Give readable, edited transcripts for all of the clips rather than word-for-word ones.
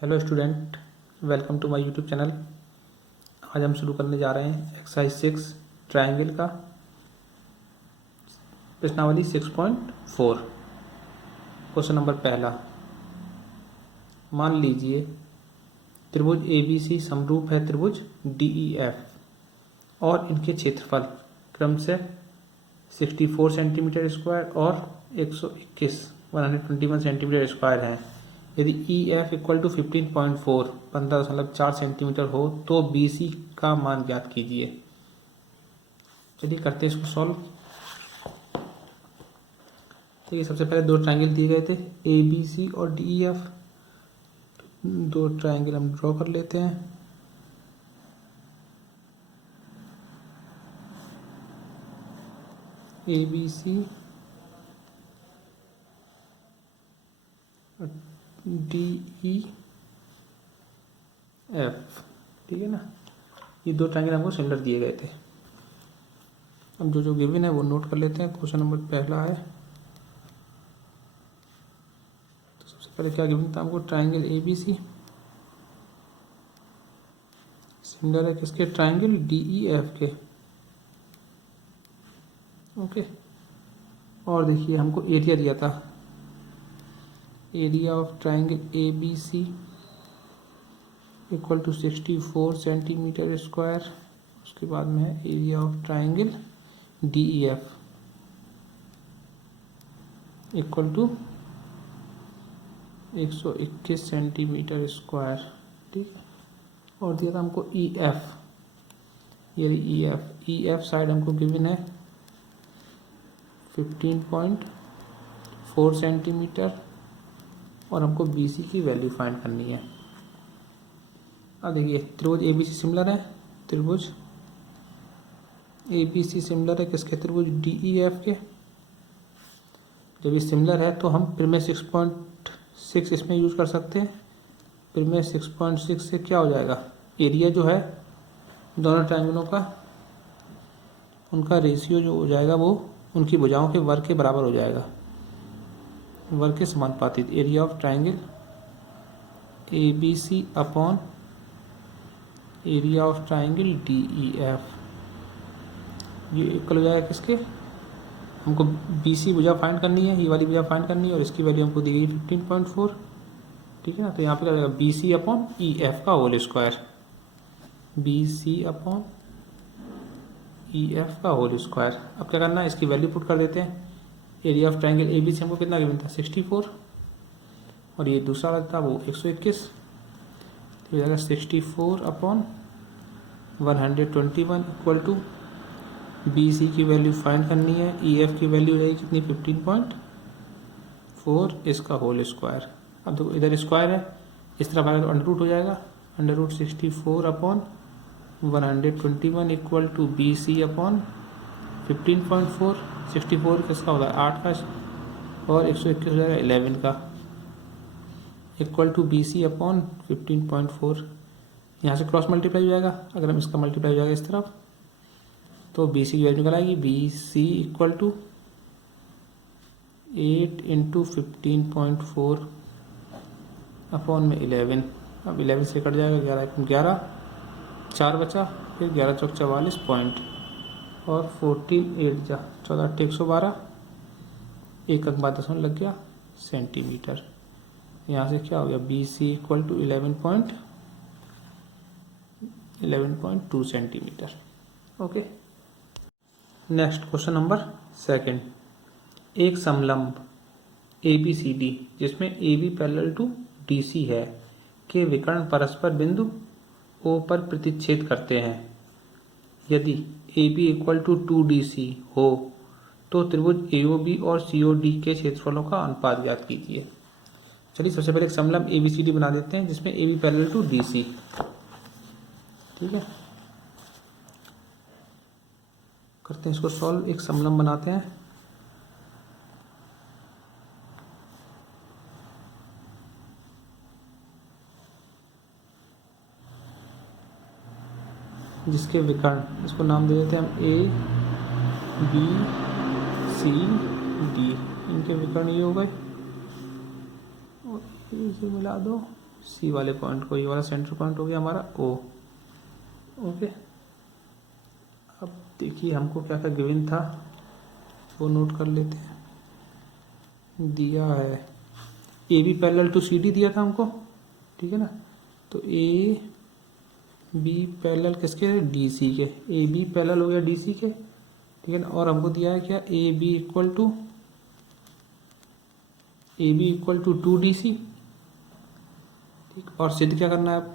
Hello student, welcome to my YouTube channel. आज हम शुरू करने जा रहे हैं एक्सरसाइज 6 ट्रायंगल का प्रश्नावली 6.4। क्वेश्चन नंबर पहला, मान लीजिए त्रिभुज ABC समरूप है त्रिभुज DEF और इनके क्षेत्रफल क्रमशः 64 सेंटीमीटर स्क्वायर और 121 सेंटीमीटर स्क्वायर हैं। यदि EF इक्वल टू 15.4 सेंटीमीटर हो तो BC का मान ज्ञात कीजिए। चलिए करते हैं इसको सॉल्व। ठीक है, सबसे पहले दो ट्रायंगल दिए गए थे ABC और DEF। दो ट्रायंगल हम ड्रॉ कर लेते हैं। ABC DEF, ठीक है ना। ये दो ट्रायंगल हमको सिमिलर दिए गए थे। अब जो जो गिवन है वो नोट कर लेते हैं। क्वेश्चन नंबर पहला है, तो सबसे पहले क्या गिवन था हमको? ट्रायंगल ABC सिमिलर है किसके? ट्रायंगल DEF के। ओके, और देखिए हमको एरिया दिया था, area of triangle ABC equal to 64 centimetre square. उसके बाद में है area of triangle DEF equal to 121 centimetre square. ठीक है, और दिया था हमको EF, ये EF साइड हमको गिवन है 15.4 सेंटीमीटर और हमको BC की वैल्यू फाइंड करनी है। अब देखिए त्रिभुज ABC सिमिलर है, त्रिभुज ABC सिमिलर है किसके? त्रिभुज DEF के। जब ये सिमिलर है तो हम प्रमेय 6.6 इसमें यूज कर सकते हैं। प्रमेय 6.6 से क्या हो जाएगा? एरिया जो है दोनों ट्रायंगलों का, उनका रेशियो जो हो जाएगा वो उनकी भुजाओं के वर्ग के बराबर हो जाएगा, वर्ग के समानुपातित। Area of triangle ABC upon area of triangle DEF, ये इक्वल हो जाएगा किसके? हमको BC भुजा फाइंड करनी है, ये वाली भुजा फाइंड करनी है, और इसकी वैल्यू हमको दी गई 15.4। ठीक है ना, तो यहाँ पे क्या हो जाएगा? BC अपॉन EF का whole square, BC upon EF का होल स्क्वायर। अब क्या करना है? इसकी वैल्यू पुट कर देते हैं। एरिया ऑफ ट्रायंगल ABC हमको कितना गिवन था? 64, और ये दूसरा वाला था वो 121, तो हो जाएगा 64 अपॉन 121 इक्वल टू BC की वैल्यू फाइंड करनी है, EF की वैल्यू हो जाएगी कितनी? 15.4, इसका होल स्क्वायर। अब देखो इधर स्क्वायर है, इस तरफ आएगा तो अंडर रूट हो जाएगा, under root 64 upon 121 equal to BC upon 15.4। 64 किसका होगा? 8 का, और 121 हो जाएगा 11 का, इक्वल टू BC अपॉन 15.4। यहाँ से क्रॉस मल्टीप्लाई हो जाएगा। अगर हम इसका मल्टीप्लाई हो जाएगा इस तरफ तो BC की वैल्यू निकल आएगी। BC equal to 8 into 15.4 upon में 11। अब 11 से कट जाएगा 11, 4 बचा, फिर 11 चौक 44 पॉइंट, और 14 8 जा 14 8 112, एक अंक बाद दशमलव लग गया सेंटीमीटर। यहाँ से क्या हो गया? BC equal to 11.2 centimetre. Okay, next question number second. एक समलंब ABCD जिसमें AB पैरेलल टू DC है के विकर्ण परस्पर बिंदु O पर प्रतिच्छेद करते हैं। यदि AB इक्वल टू 2DC हो तो त्रिभुज AOB और COD के क्षेत्रफलों का अनुपात ज्ञात कीजिए। चलिए सबसे पहले एक समलंब ABCD बना देते हैं जिसमें AB पैरेलल टू DC। ठीक है, करते हैं इसको सॉल्व। एक समलंब बनाते हैं, जिसके विकर्ण, इसको नाम दे देते हैं हम ABCD। इनके विकर्ण ये हो गए, और इसे मिला दो सी वाले पॉइंट को, ये वाला सेंटर पॉइंट हो गया हमारा ओ। ओके, अब देखिए हमको क्या क्या गिवन था वो नोट कर लेते हैं। दिया है A B parallel to C D दिया था हमको, ठीक है ना। तो ए बी पैरेलल किसके, डी सी के, ए बी पैरेलल हो गया डी सी के, ठीक है ना। और हमको दिया है क्या, ए बी इक्वल टू 2DC, ठीक। और सिद्ध क्या करना है, अब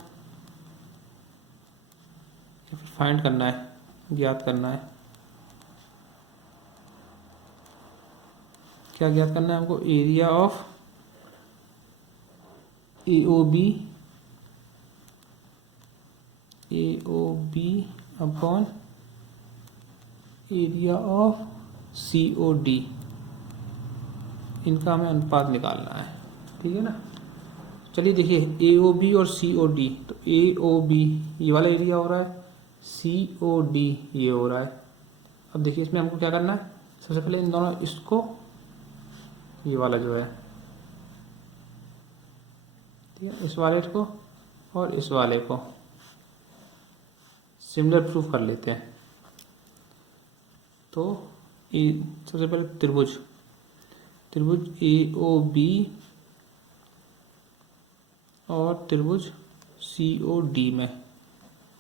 फाइंड करना है, ज्ञात करना है। क्या ज्ञात करना है हमको, area of AOB upon area of COD, इनका हमें अनुपात निकालना है, ठीक है ना। चलिए देखिए AOB और COD, तो AOB ये वाला एरिया हो रहा है, COD ये हो रहा है। अब देखिए इसमें हमको क्या करना है, सबसे पहले इन दोनों, इसको ये वाला जो है, ठीक है, इस वाले को और इस वाले को सिमिलर प्रूफ कर लेते हैं। तो सबसे पहले त्रिभुज AOB और त्रिभुज COD में,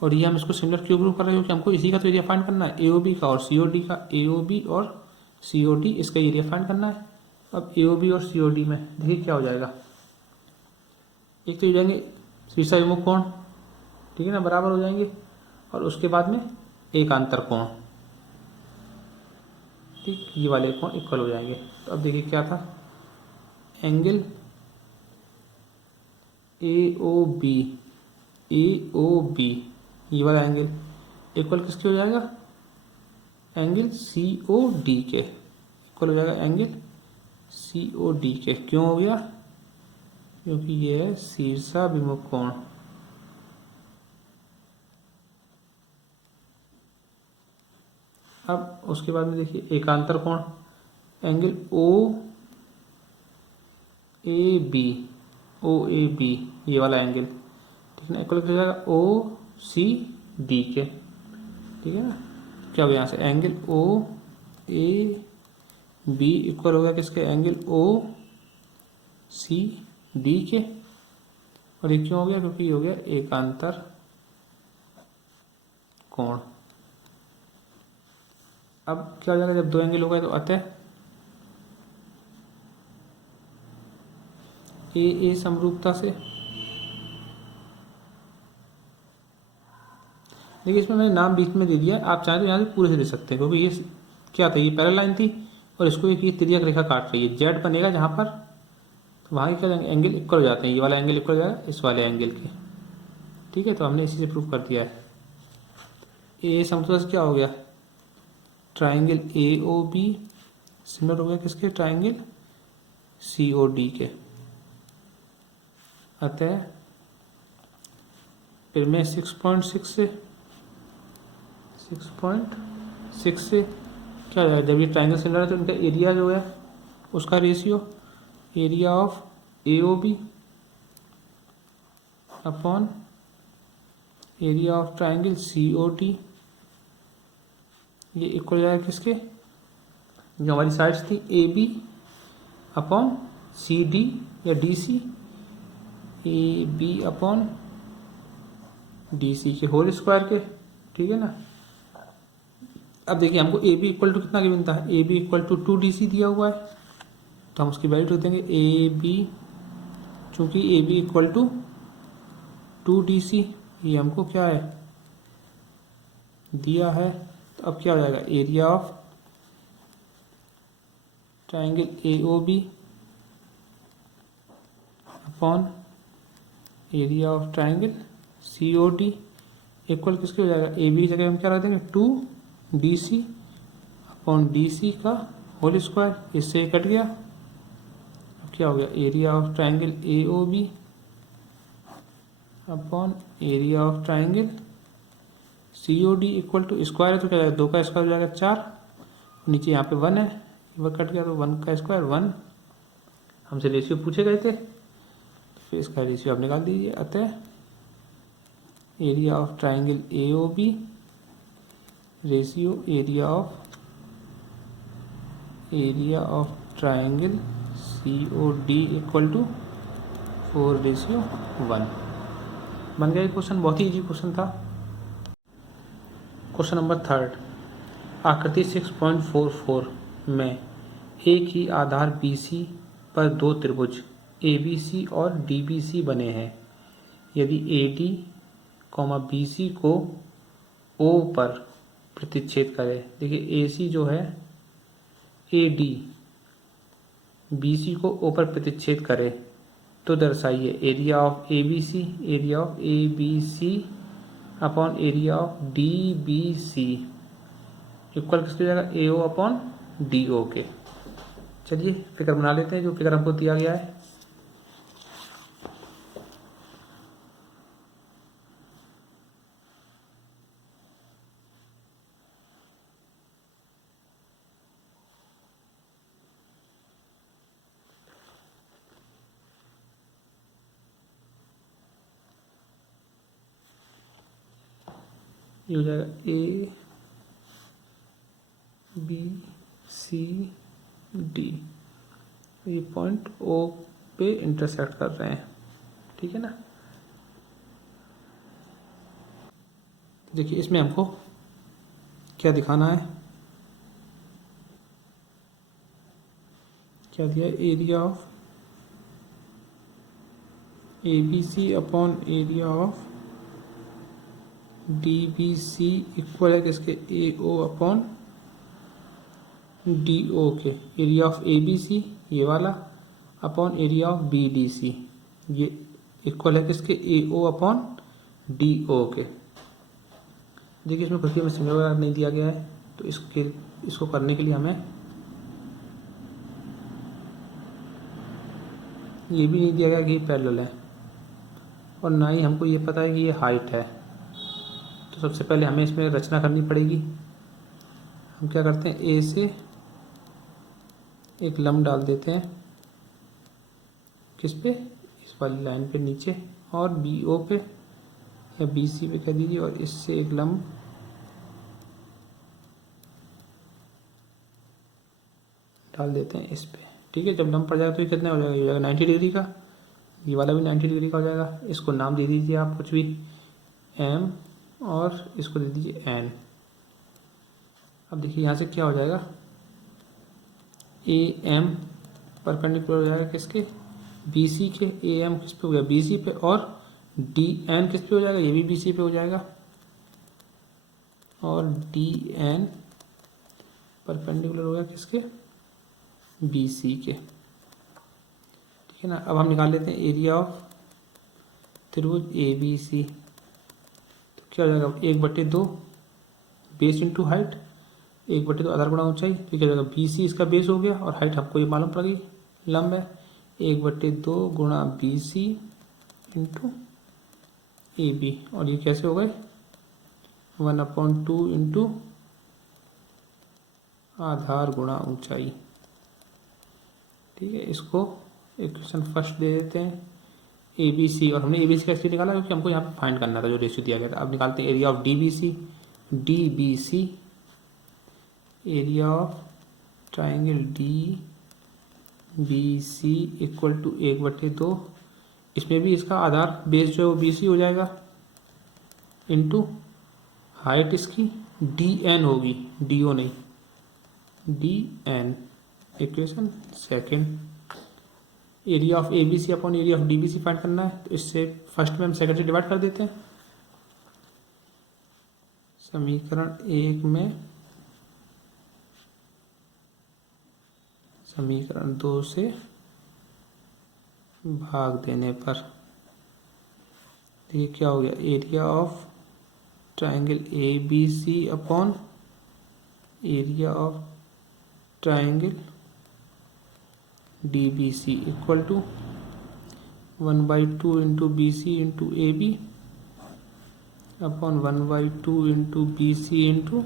और ये हम इसको सिमिलर क्यों प्रूफ कर रहे हो, क्योंकि हमको इसी का तो एरिया फाइंड करना है, AOB का और COD का, AOB और COD इसका एरिया फाइंड करना है। अब AOB और COD में देखिए क्या हो जाएगा, एक तो हो जाएंगे शीर्षा विमुख कोण, ठीक है ना, बराबर हो जाएंगे, और उसके बाद में एकांतर कोण, ठीक, ये वाले कोण इक्वल हो जाएंगे। तो अब देखिए क्या था, एंगल AOB ये वाला एंगल इक्वल किसके हो जाएगा, एंगल COD के इक्वल हो जाएगा, एंगल COD के। क्यों हो गया, क्योंकि ये है शीर्षा विमुख कोण। अब उसके बाद में देखिए एकांतर कोण, एंगल OAB ये वाला एंगल, ठीक है ना, इक्वल हो जाएगा OCD के, ठीक है ना। क्या हो गया यहाँ से, एंगल OAB इक्वल होगा किसके, एंगल OCD के। और ये क्यों हो गया, क्योंकि ये हो गया एकांतर कोण। अब क्या हो जाएगा, जब दो एंगल हो गए तो अतः ए समरूपता से, देखिए इसमें मैंने नाम बीच में दे दिया, आप चाहें तो यहाँ से पूरे से दे सकते हैं, क्योंकि ये क्या था, ये पैरेलल लाइन थी और इसको एक ये तिर्यक रेखा काट रही है, जेड बनेगा जहाँ पर, तो वहाँ क्या एंगल इक्वल हो जाते हैं, ये वाला एंगल इक्वल हो जाएगा इस वाले एंगल के, ठीक है। तो हमने इसी से प्रूव कर दिया है। ए समरूपता से क्या हो गया, ट्राइंगल AOB सिमिलर हो गया किसके, ट्राइंगल COD के। अतः फिर मैं 6.6 से क्या हो जाएगा, जब ये ट्राइंगल सिमिलर है तो इनका एरिया जो है उसका ratio, area of AOB upon area of triangle COD, ये इक्वल हो जाएगा किसके, जो हमारी साइड्स थी AB अपॉन CD या DC, AB अपॉन DC के होल स्क्वायर के, ठीक है ना। अब देखिए हमको AB इक्वल टू कितना गिवन था, AB इक्वल टू 2DC दिया हुआ है, तो हम उसकी वैल्यू रख देंगे AB, चूंकि AB इक्वल टू 2DC, ये हमको क्या है दिया है। तो अब क्या हो जाएगा, area of triangle AOB upon area of triangle COD equal किसके हो जाएगा, AB की जगह हम क्या रख देंगे 2DC अपॉन DC का होल स्क्वायर, इससे कट गया। अब क्या हो गया, area of triangle AOB upon area of triangle COD equal to square है, तो क्या जाएगा, 2 का स्क्वायर हो जाएगा 4, नीचे यहाँ पे 1 है, वह कट गया, तो 1 का स्क्वायर 1, हमसे रेशियो पूछे गए थे, फिर इसका रेशियो आप निकाल दीजिए। अतः area of triangle AOB ratio area of triangle COD equal to 4:1 बन गया। क्वेश्चन बहुत ही इजी क्वेश्चन था। क्वेश्चन नंबर 3, आकृति 6.44 में एक ही आधार BC पर दो त्रिभुज ABC और DBC बने हैं। यदि AD, BC को O पर प्रतिच्छेद करे, देखिए AC जो है AD BC को O पर प्रतिच्छेद करे तो दर्शाइए area of ABC upon area of DBC equal किसके जाएगा, AO अपॉन DO के। चलिए फिगर बना लेते हैं, जो फिगर हमको दिया गया है। ये हो जाएगा ABCD, ये पॉइंट O पे इंटरसेक्ट कर रहे हैं, ठीक है ना। देखिए इसमें हमको क्या दिखाना है, क्या दिया, area of ABC upon area of DBC equal है किसके, AO अपॉन DO के। एरिया ऑफ ABC ये वाला अपॉन एरिया ऑफ BDC ये इक्वल है किसके, AO अपॉन DO के। देखिए इसमें कुछ भी हमें सिग्नल वगैरह नहीं दिया गया है, तो इसको करने के लिए हमें ये भी नहीं दिया गया कि ये पैरेलल है, और ना ही हमको ये पता है कि ये हाइट है। तो सबसे पहले हमें इसमें रचना करनी पड़ेगी। हम क्या करते हैं, ए से एक लंब डाल देते हैं, किस पे, इस वाली लाइन पे नीचे, और BO पे या BC पे कह दीजिए, और इससे एक लंब डाल देते हैं इस पे, ठीक है। जब लंब पड़ जाएगा तो ये कितना हो जाएगा, ये हो जाएगा 90 डिग्री का, ये वाला भी 90 डिग्री का हो जाएगा। इसको नाम दे दीजिए आप कुछ भी, M, और इसको दे दीजिए N। अब देखिए यहाँ से क्या हो जाएगा, AM परपेंडिकुलर हो जाएगा किसके, BC के। AM किस पे हो गया, BC पे, और DN किस पे हो जाएगा, ये भी BC पे हो जाएगा, और DN परपेंडिकुलर हो गया किसके, BC के, ठीक है ना। अब हम निकाल लेते हैं एरिया ऑफ त्रिभुज ABC। तो क्या हो जाएगा, 1/2 बेस इंटू हाइट, 1/2 आधार गुणा ऊंचाई, तो क्या हो जाएगा, BC इसका बेस हो गया, और हाइट हमको ये मालूम पड़ गई, लंब है, 1/2 गुणा BC इंटू AB, और ये कैसे हो गए, 1/2 इंटू आधार गुणा ऊंचाई, ठीक है। इसको इक्वेशन फर्स्ट दे देते हैं ABC, और हमने ABC का इसलिए निकाला क्योंकि हमको यहाँ पे फाइंड करना था जो रेशियो दिया गया था। अब निकालते हैं area of DBC area of triangle DBC equal to 1/2, इसमें भी इसका आधार बेस जो BC हो जाएगा, इंटू हाइट इसकी DN होगी, DO नहीं, DN। Equation second, area of ABC upon area of DBC find करना है, तो इससे फर्स्ट में हम सेकंड से डिवाइड कर देते हैं। समीकरण 1 में समीकरण 2 से भाग देने पर ये क्या हो गया, area of triangle ABC upon area of triangle DBC equal to 1/2 into BC into AB upon 1/2 into BC into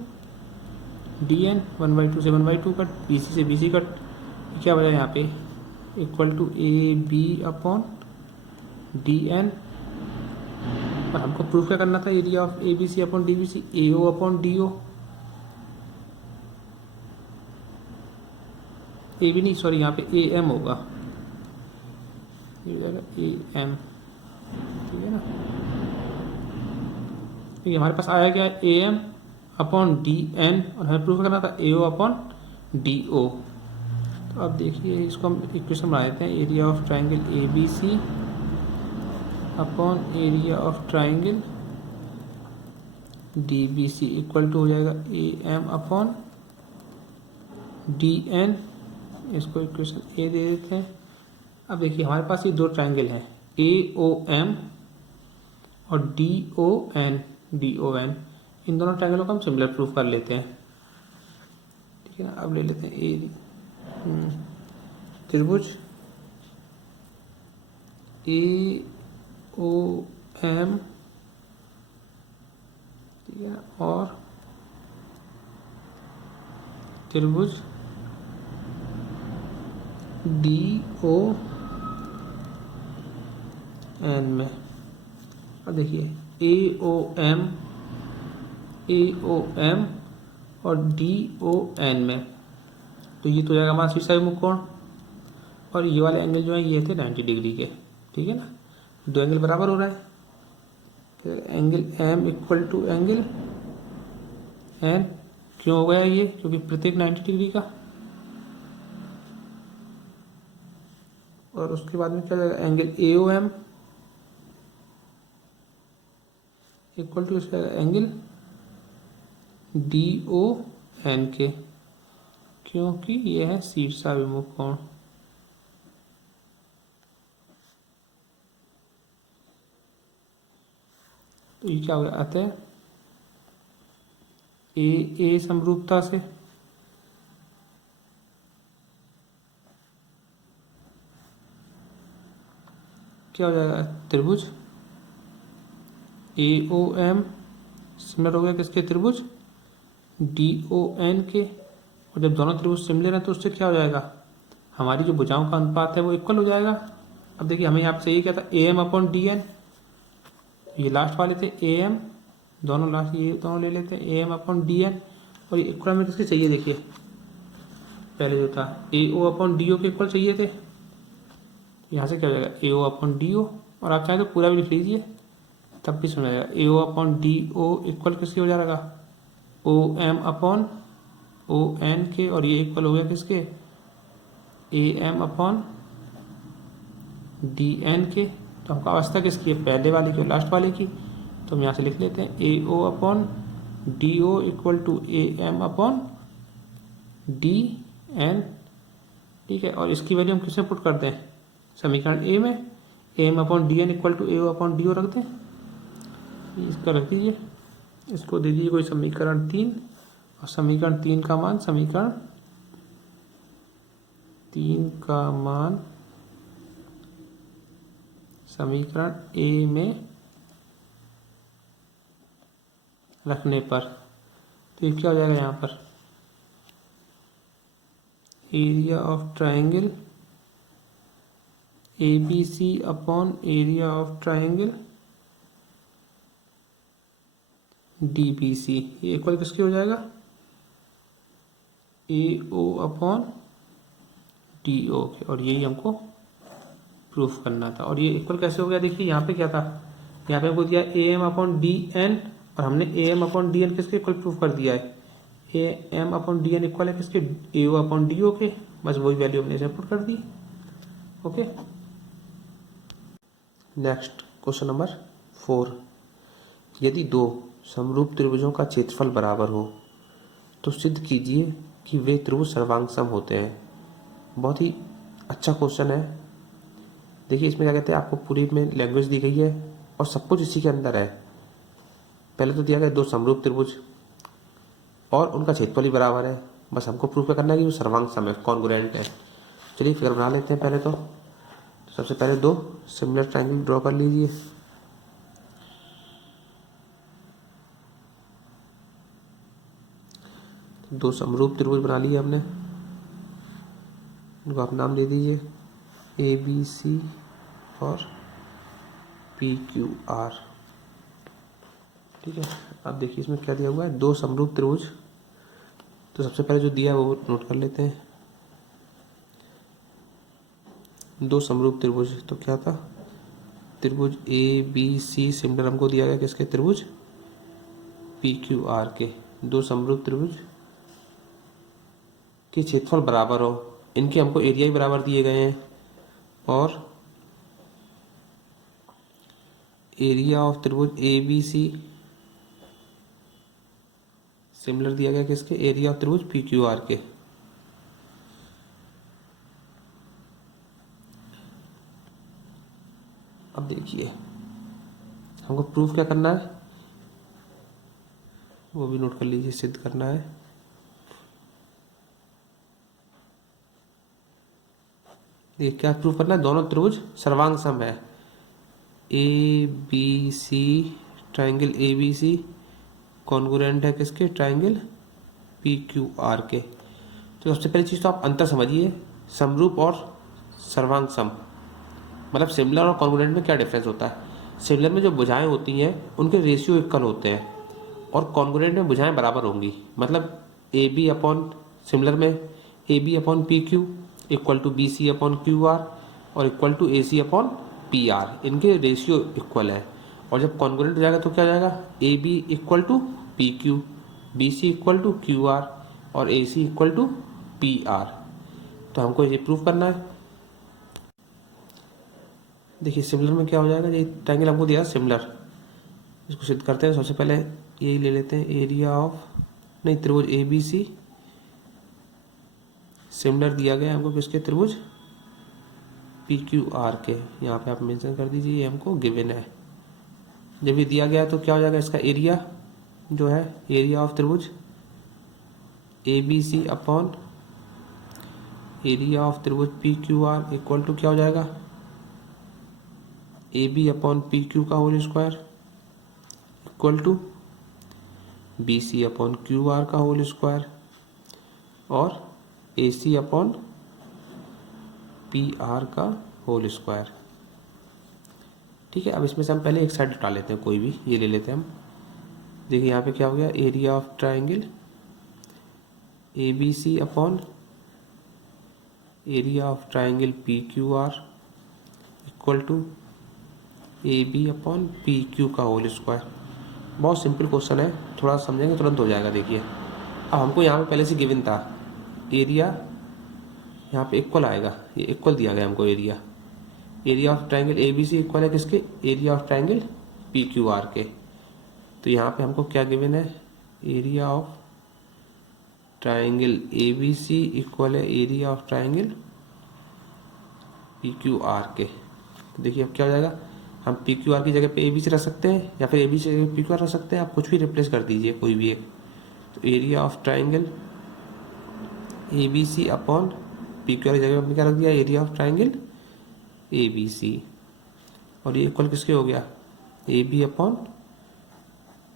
DN। 1/2 से 1/2 कट, BC से BC कट, क्या बचा यहाँ पे, equal to AB upon D N, और हमको प्रूफ क्या करना था, area of A B C upon D B C, A O upon D O, A B नहीं सॉरी यहाँ पे ए एम होगा, ये हो जाएगा ए एम, ठीक है ना। ठीक है, हमारे पास आया क्या, A M upon D N, और हमें प्रूफ करना था ए ओ अपॉन डी ओ। तो अब देखिए इसको हम इक्वेशन बना देते हैं, area of triangle A B C upon area of triangle D B C equal to हो जाएगा A M upon D N, इसको इक्वेशन ए दे देते हैं। अब देखिए हमारे पास ये दो ट्राइंगल हैं, ए ओ एम और D O N, D O N, इन दोनों ट्राइंगलों को हम सिमिलर प्रूफ कर लेते हैं, ठीक है ना। अब ले लेते हैं ए त्रिभुज ए ओ एम, ठीक है, और त्रिभुज डी ओ एन में। अब देखिए ए ओ एम और डी ओ एन में, तो ये तो जाएगा हमारा शीर्षाभिमुख मुकोण, और ये वाले एंगल जो है ये थे 90 डिग्री के, ठीक है ना। दो एंगल बराबर हो रहा है, तो angle M equal to angle N, क्यों हो गया ये, क्योंकि प्रत्येक 90 डिग्री का। और उसके बाद में क्या जाएगा, angle A O M equal to angle D O N के, क्योंकि यह है शीर्षाभिमुख कोण। तो ये क्या हो गया, अतः ए समरूपता से क्या हो जाएगा, त्रिभुज ए ओ एम सिमिलर हो गया किसके, त्रिभुज डी ओ एन के। और जब दोनों त्रिभुज सिमिलर हैं तो उससे क्या हो जाएगा, हमारी जो भुजाओं का अनुपात है वो इक्वल हो जाएगा। अब देखिए हमें यहाँ पे चाहिए क्या था, A M upon D N, ये लास्ट वाले थे ए एम, दोनों लास्ट ये दोनों ले लेते हैं, A M upon D N, और ये इक्वल में किसके चाहिए, देखिए पहले जो था ए ओ अपॉन डी ओ के इक्वल चाहिए थे, यहाँ से क्या हो जाएगा ए ओ अपॉन डी ओ, और आप चाहें तो पूरा भी लिख लीजिए तब भी सुना जाएगा, A O upon D O equal किसके हो जाएगा, O M upon O N के, और ये इक्वल हो गया किसके, A M upon D N के। तो हमको अवस्था किसकी है, पहले वाले की और लास्ट वाले की, तो हम यहाँ से लिख लेते हैं A O upon D O equal to A M upon D N, ठीक है। और इसकी वैल्यू हम किससे पुट करते हैं, समीकरण ए में, A M upon D N equal to A O upon D O रख दें, इसका रख दीजिए, इसको दे दीजिए कोई समीकरण 3, और समीकरण 3 का मान समीकरण 3 का मान समीकरण ए में रखने पर, तो ये क्या हो जाएगा यहाँ पर, area of triangle A B C upon area of triangle D B C, ये इक्वल किसके हो जाएगा, ए ओ अपॉन डी ओ के, और यही हमको प्रूफ करना था। और ये इक्वल कैसे हो गया, देखिए यहाँ पे क्या था, यहाँ पे हमको दिया A M upon D N, और हमने A M upon D N किसके इक्वल प्रूफ कर दिया है, A M upon D N equal है किसके, ए ओ अपॉन डी ओ के, बस वही वैल्यू हमने इसे पुट कर दी। ओके, नेक्स्ट क्वेश्चन नंबर 4, यदि दो समरूप त्रिभुजों का क्षेत्रफल बराबर हो तो सिद्ध कीजिए कि वे त्रिभुज सर्वांग सम होते हैं। बहुत ही अच्छा क्वेश्चन है। देखिए इसमें क्या कहते हैं, आपको पूरी में लैंग्वेज दी गई है और सब कुछ इसी के अंदर है। पहले तो दिया गया दो समरूप त्रिभुज और उनका क्षेत्रफल ही बराबर है, बस हमको प्रूफ करना है कि वो सर्वांग सम है, कॉन्ग्रुएंट है। चलिए फिगर बना लेते हैं। पहले तो सबसे पहले दो सिमिलर ट्रायंगल ड्रॉ कर लीजिए। दो समरूप त्रिभुज बना लिए हमने, इनको आप नाम दे दीजिए ए बी सी और पी क्यू आर। ठीक है, अब देखिए इसमें क्या दिया हुआ है, दो समरूप त्रिभुज। तो सबसे पहले जो दिया है वो नोट कर लेते हैं। दो समरूप त्रिभुज, तो क्या था, त्रिभुज ए बी सी सिमिलर हमको दिया गया किसके, त्रिभुज पी क्यू आर के। दो समरूप त्रिभुज के क्षेत्रफल बराबर हो, इनके हमको एरिया ही बराबर दिए गए हैं, और एरिया ऑफ त्रिभुज ए बी सी सिमिलर दिया गया किसके, एरिया ऑफ त्रिभुज पी क्यू आर के। अब देखिए हमको प्रूफ क्या करना है, वो भी नोट कर लीजिए, सिद्ध करना है। ये क्या प्रूफ करना है, दोनों त्रिभुज सर्वांग सम है। A B C, triangle A B C congruent है किसके, ट्राइंगल पी क्यू आर के। तो सबसे पहली चीज़ तो आप अंतर समझिए, समरूप और सर्वांग सम, मतलब सिमिलर और कॉन्ग्रुएंट में क्या डिफरेंस होता है। सिमिलर में जो भुजाएं होती हैं उनके रेशियो इक्वल होते हैं, और कॉन्ग्रुएंट में भुजाएं बराबर होंगी। मतलब ए बी अपॉन, सिमिलर में A B upon P Q equal to B C upon Q R, और equal to A C upon P R, इनके रेशियो इक्वल है। और जब कॉन्ग्रुएंट हो जाएगा तो क्या हो जाएगा, A B equal to P Q, B C equal to Q R, और A C equal to P R. तो हमको ये प्रूफ करना है। देखिए सिमिलर में क्या हो जाएगा, ये ट्रायंगल हमको दिया सिमिलर, इसको सिद्ध करते हैं। सबसे पहले यही ले लेते हैं, एरिया ऑफ, नहीं, त्रिभुज ए बी सी सिमिलर दिया गया हमको किसके, त्रिभुज पी क्यू आर के। यहाँ पे आप मेंशन कर दीजिए, ये हमको गिवन है। जब ये दिया गया तो क्या हो जाएगा, इसका एरिया जो है, एरिया ऑफ त्रिभुज A B C upon area of त्रिभुज P Q R equal to क्या हो जाएगा, A B upon P Q का whole square equal to B C upon Q R का होल स्क्वायर, और A C upon P R का whole square. ठीक है, अब इसमें से हम पहले एक साइड हटा लेते हैं, कोई भी ये ले लेते हैं हम। देखिए यहाँ पे क्या हो गया, area of triangle A B C upon area of triangle P Q R equal to A B upon P Q का होल स्क्वायर। बहुत सिंपल क्वेश्चन है, थोड़ा समझेंगे तुरंत हो जाएगा। देखिए अब हमको यहाँ पे पहले से गिवन था, एरिया यहाँ पे इक्वल आएगा, ये इक्वल दिया गया हमको एरिया। Area of triangle A B C equal है किसके, area of triangle P Q R के। तो यहाँ पे हमको क्या गिवन है, area of triangle A B C equal है area of triangle P Q R के। तो देखिए अब क्या हो जाएगा, हम पी क्यू आर की जगह पे ए बी सी रख सकते हैं, या फिर ए बी सी की जगह पी क्यू आर रख सकते हैं, आप कुछ भी रिप्लेस कर दीजिए, कोई भी एक। तो area of triangle A B C upon P Q R की जगह हमने क्या रख दिया, area of triangle A B C, और ये इक्वल किसके हो गया, A B upon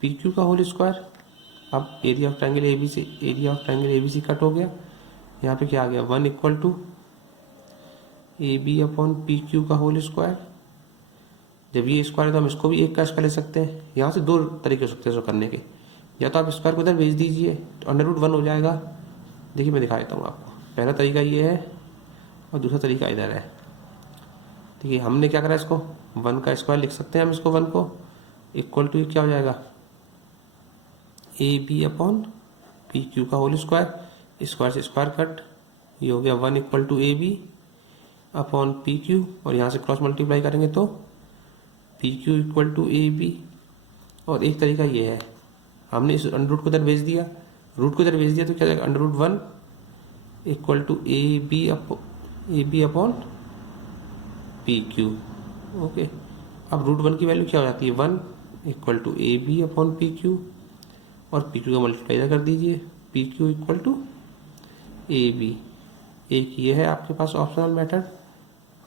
P Q का होल स्क्वायर। अब area of triangle A B C, area of triangle A B C cut हो गया, यहाँ पे क्या आ गया, 1 equal to A B upon P Q का होल स्क्वायर। जब ये स्क्वायर है तो हम इसको भी एक का स्क्वायर ले सकते हैं। यहाँ से दो तरीके हो सकते हैं इसको करने के, या तो आप स्क्वायर को इधर भेज दीजिए तो √1 हो जाएगा। देखिए मैं दिखा देता हूँ आपको, पहला तरीका ये है और दूसरा तरीका इधर है। देखिए हमने क्या करा, इसको 1 का स्क्वायर लिख सकते हैं हम, इसको 1 को इक्वल टू क्या हो जाएगा, A B upon P Q का होल स्क्वायर, स्क्वायर से स्क्वायर कट, ये हो गया 1 equal to A B upon P Q, और यहाँ से क्रॉस मल्टीप्लाई करेंगे तो P Q equal to A B. और एक तरीका ये है, हमने इस अंडर रूट को इधर भेज दिया, रूट को इधर भेज दिया तो क्या जाएगा, √1 equal to A B upon P Q. Okay, अब √1 की वैल्यू क्या हो जाती है, 1 equal to A B upon P Q, और पी क्यू का मल्टीप्लाई इधर कर दीजिए, P Q equal to A B. एक ये है आपके पास ऑप्शनल मेथड,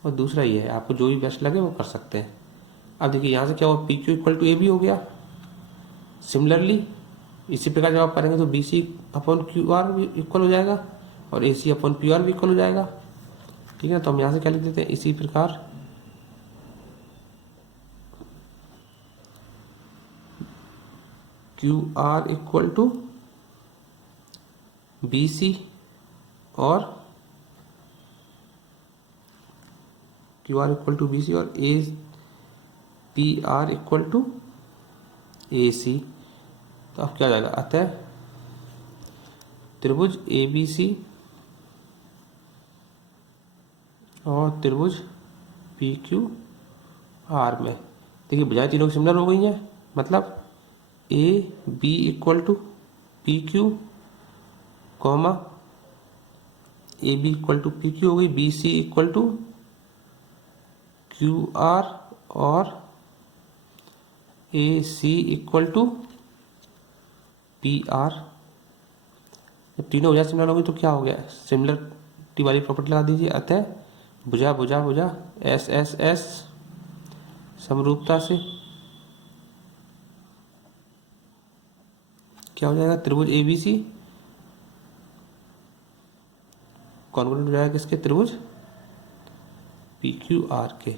और दूसरा ये है, आपको जो भी बेस्ट लगे वो कर सकते हैं। अब देखिए यहाँ से क्या हुआ, P Q equal to A B हो गया। सिमिलरली इसी प्रकार जब आप करेंगे तो B C upon Q R भी इक्वल हो जाएगा, और A C upon P R भी इक्वल हो जाएगा। ठीक है, तो हम यहाँ से क्या लिख देते हैं, इसी प्रकार Q R equal to B C और Q R equal to B C और A P R equal to A C. तो अब क्या हो जाएगा, अतः त्रिभुज ए बी सी और त्रिभुज पी क्यू आर में, देखिए बजाय तीनों की सिमिलर हो गई हैं, मतलब A B equal to P Q comma A B equal to P Q हो गई, B C equal to Q R और A C equal to P R. जब तीनों भुजा सिमिलर हो गई तो क्या हो गया, सिमिलरिटी वाली प्रॉपर्टी लगा दीजिए, अतः भुजा भुजा भुजा एस एस एस समरूपता से क्या हो जाएगा, त्रिभुज ए बी सी कॉन्ग्रुएंट हो जाएगा किसके, त्रिभुज पी क्यू आर के।